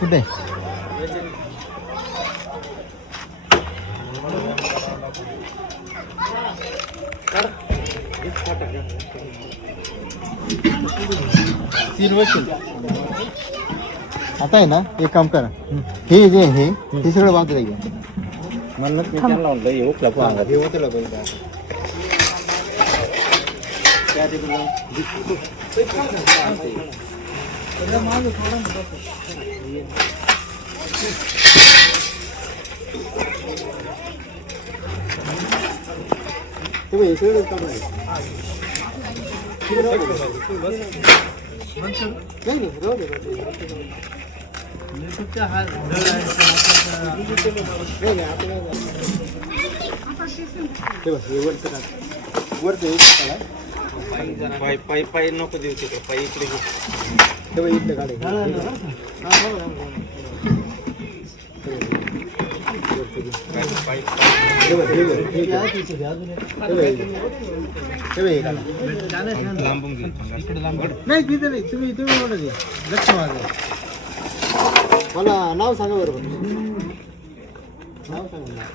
कुठे तीन वशील आता आहे ना एक काम करा हे जे हे सगळं बाजूला घ्या म्हणूनच मी त्यांना म्हणलं येऊ लपू अंगात हे होतं लपू पायी पायी नको देऊ तिकडे पायी इकडे घेऊ इथलं गाडी नाही तिथे नाही तुम्ही तुम्ही लक्ष माझं मला नाव सांगा बरोबर नाव सांगा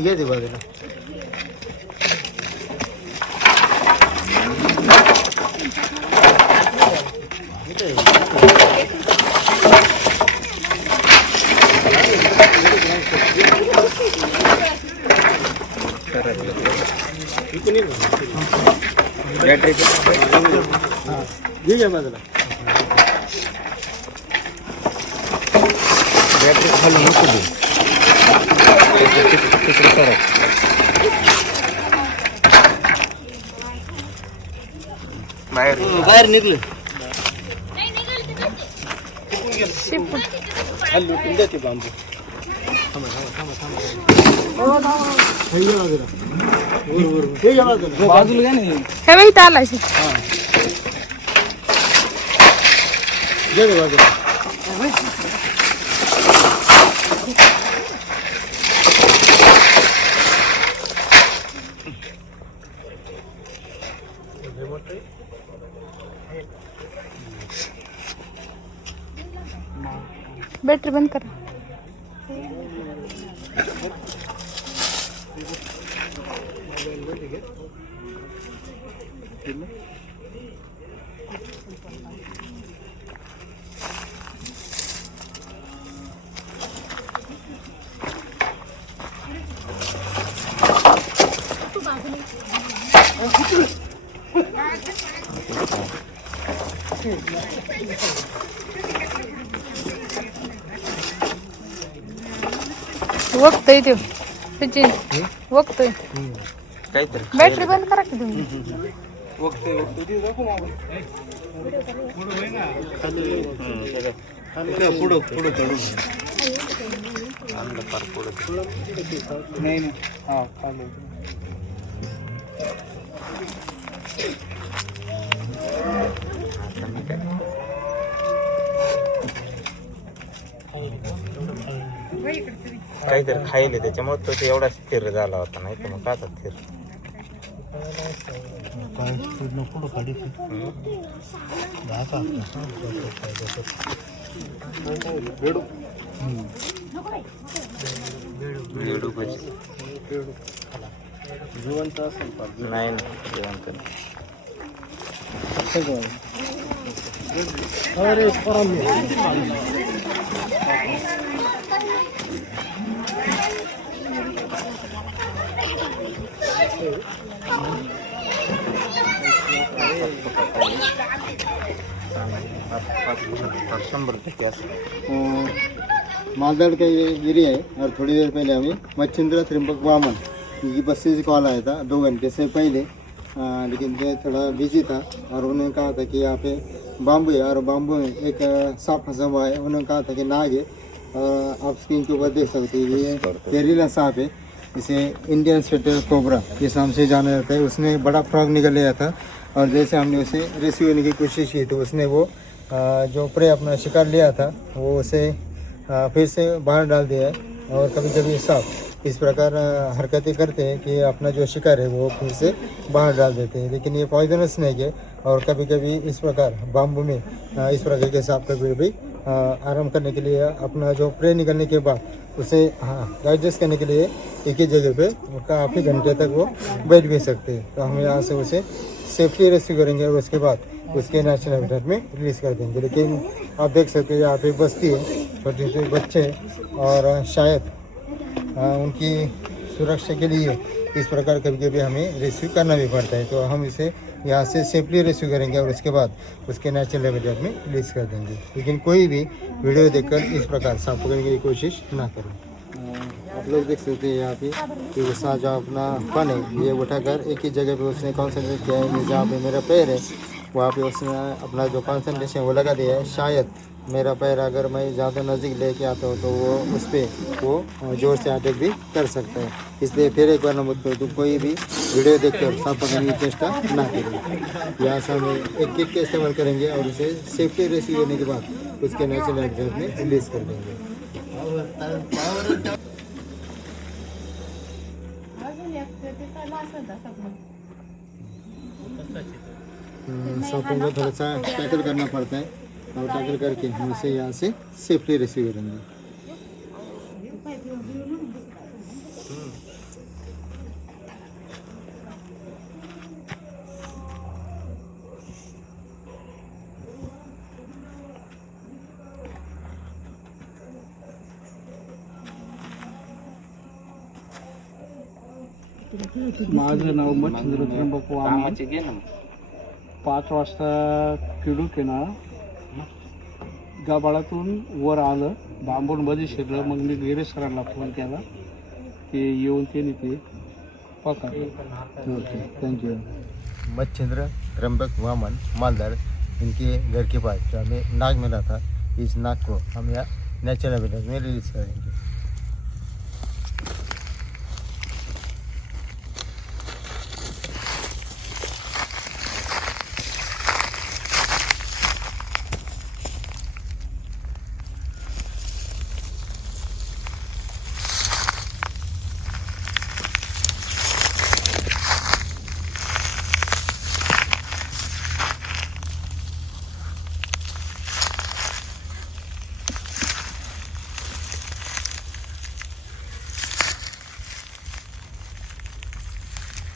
ये बाजूला बॅटरी बाजूला बॅटरी खाली नको दे बाहेर निघलं लुटून द्या ते बांबू बाजूला काय नाही हे बाई आला बाजूला बॅटरी बंद करा वक्तोय ते सचिन वक्तोय काहीतरी बॅटरी बंद करा की तुम्ही पुढं पुढं चढून फार पुढं नाही हा खाली काहीतरी खायले त्याच्यामुळे तो एवढा स्थिर झाला होता नाही तर मग का स्थिर जिवंत असेल नाही जिवंत अरे 100% असं. मालदाड़ का ये एरिया है और थोड़ी देर पहले हमें मच्छिंद्रा त्रिम्बक वामन ये बस्ती से कॉल आया था 2 घंटे से पहले, लेकिन ये थोड़ा बिजी था और उन्होंने कहा था कि यहाँ पे बाम्बू है और बाम्बू में एक सांप फंसा हुआ है। उन्होंने कहा था कि नाग है, और आप स्क्रीन के ऊपर देख सकते हैं ये जहरीला सांप है, इसे इंडियन स्वेटर कोबरा इस नाम से जाना जाता है। उसने बड़ा फ्रॉग निकल लिया था और जैसे हमने उसे रेस्क्यू करने की कोशिश की तो उसने वो जो प्रे अपना शिकार लिया था वो उसे फिर से बाहर डाल दिया है। और कभी कभी सांप इस प्रकार हरकतें करते हैं कि अपना जो शिकार है वो फिर से बाहर डाल देते हैं, लेकिन ये पॉइजनस स्नेक है। और कभी कभी इस प्रकार बाम्बू में इस प्रकार के सांप कभी भी आराम करने के लिए अपना जो प्रे निकलने के बाद उसे डाइजेस्ट करने के लिए एक ही जगह पे काफ़ी घंटे तक वो बैठ भी सकते हैं। तो हम यहाँ से उसे सेफ्टी रेस्क्यू करेंगे और उसके बाद उसके नेशनल हैबिटेट में रिलीज़ कर देंगे। लेकिन आप देख सकते हैं यहाँ पे बस्ती है, छोटे छोटे बच्चे और शायद उनकी सुरक्षा के लिए इस प्रकार कभी कभी हमें रेस्क्यू करना भी पड़ता है। तो हम इसे यहाँ से सेफली रेस्क्यू करेंगे और उसके बाद उसके नेचुरल हैबिटेट में रिलीज़ कर देंगे। लेकिन कोई भी वीडियो देखकर इस प्रकार सांप पकड़ने की कोशिश ना करें। आप लोग देख सकते हैं यहाँ पे कि वो सांप जो अपना फन है ये उठाकर एक ही जगह पे उसने कॉन्सेंट्रेट किया है। जहाँ पे मेरा पैर है वहाँ पे उसने अपना जो कॉन्सेंट्रेशन वो लगा दिया है। शायद मेरा पैर अगर मैं ज़्यादा नज़दीक लेके आता हूँ तो वो उस पर वो ज़ोर से अटैक भी कर सकता है। इसलिए फिर एक बार नमूद कर दूँ, कोई भी वीडियो देखकर सांप पकड़ने की चेष्टा ना करें। यहाँ से हम एक किट का इस्तेमाल करेंगे और उसे सेफ्टी रेस्क्यू करने के बाद उसके नेचुरल हैबिटेट में रिलीज़ कर देंगे। सांपों को थोड़ा सा टैकल करना पड़ता है और टैकल करके हम इसे यहाँ से सेफली रेस्क्यू करेंगे। माझं नाव मच्छिंद्र त्र्यंबक वामन. 5 वाजता किडूक आहे ना गाभाळातून वर आलं, बांबूंमध्ये शिरलं. मग मी गिरीश सरांना फोन केला, ते येऊन त्यांनी ते पकडलं. Okay, thank you. Machhindra Trimbak Waman Maldad, इनके घर के पास जो हमें नाग मिला था, इस नाग को हम यहाँ नेचुरल हैबिटेट में रिलीज करेंगे।